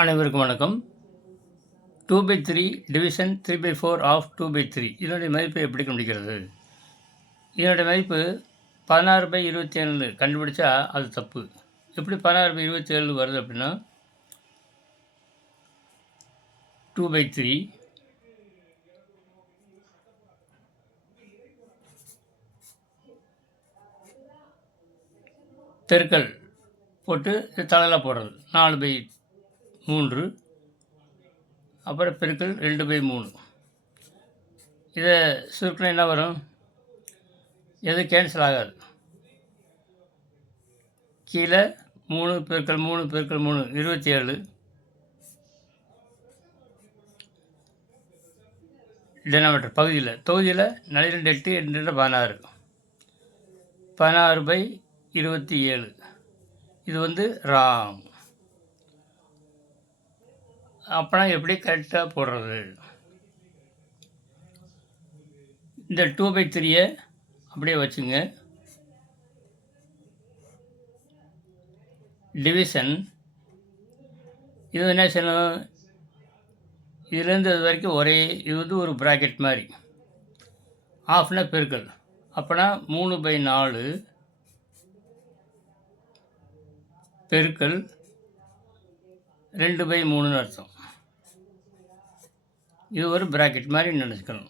அனைவருக்கும் வணக்கம். 2/3 division 3/4 of 2/3 இதனுடைய மதிப்பை எப்படி கண்டுபிடிக்கிறது? இதனுடைய மதிப்பு 16/27 கண்டுபிடிச்சா அது தப்பு. எப்படி 16/27 வருது அப்படின்னா 2/3 பெருக்கல் போட்டு தலையில போடுறது 4/3 அப்புறம் பெருக்கல் 2/3. இதை சுருக்கினா என்ன வரும்? எது கேன்சல் ஆகாது. கீழே 3 பெருக்கல் 3 பெருக்கல் 3 27. டினாமினேட்டர் பகுதியில் தொகுதியில் 4 8 2 16 16/27. இது ராங். அப்போனா எப்படி கரெக்டாக போடுறது? இந்த 2/3 அப்படியே வச்சுங்க. டிவிஷன் இது என்ன செய்யணும்? இதுலேருந்து இது வரைக்கும் ஒரே இது ஒரு ப்ராக்கெட் மாதிரி. ஆஃப்னா பெருக்கல். அப்போனா 3/4 பெருக்கல் 2/3ன்னு அர்த்தம். இது ஒரு ப்ராக்கெட் மாதிரி நினச்சிக்கணும்.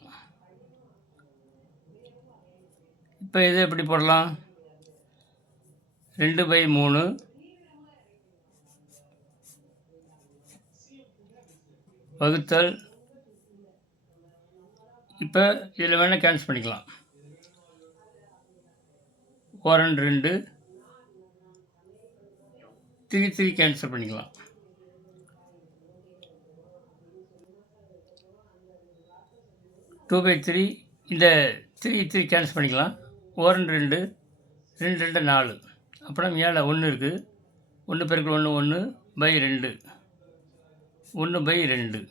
இப்போ இது எப்படி போடலாம்? 2/3 வகுத்தல். இப்போ இதில் வேணால் கேன்சல் பண்ணிக்கலாம். 4 2 3 கேன்சல் பண்ணிக்கலாம். 2/3 இந்த 3 கேன்சல் பண்ணிக்கலாம். 4 2 2 2 4. அப்புறம் மேலே 1 இருக்குது. 1 பெருக்கல் 1 1/2 1/2.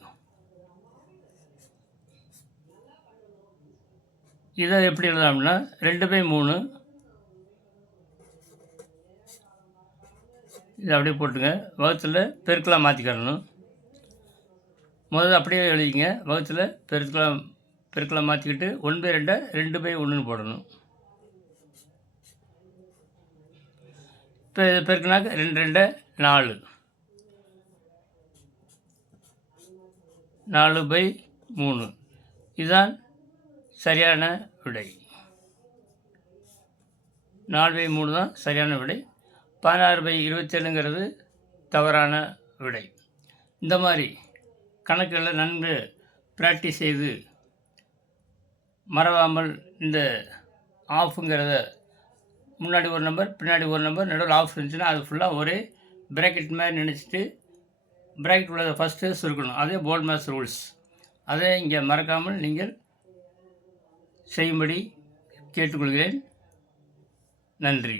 இதை எப்படி எழுதலாம்னா 2/3 இதை அப்படியே போட்டுங்க. வகுத்தில் பெருக்கலாக மாற்றிக்கிறணும். முதல்ல அப்படியே எழுதிங்க. வகுத்தில் பெருக்கலாக மாற்றிக்கிட்டு 1/2 2/1ன்னு போடணும். இப்போ இதை பெருக்கினாக்க 2 2 4 4/3. இதுதான் சரியான விடை. 4/3 தான் சரியான விடை. 16/27ங்கிறது தவறான விடை. இந்த மாதிரி கணக்குகளை நன்கு ப்ராக்டிஸ் செய்து மறவாமல் இந்த ஆஃபுங்கிறத முன்னாடி ஒரு நம்பர் பின்னாடி ஒரு நம்பர் நடுவில் ஆஃப் இருந்துச்சுன்னா அது ஃபுல்லாக ஒரே ப்ராக்கெட் மாதிரி நினச்சிட்டு ப்ராக்கெட் உள்ளதை ஃபஸ்ட்டு சுருக்கணும். அதே போல்ட் மேத்ஸ் ரூல்ஸ். அதை இங்கே மறக்காமல் நீங்கள் செய்யும்படி கேட்டுக்கொள்கிறேன். நன்றி.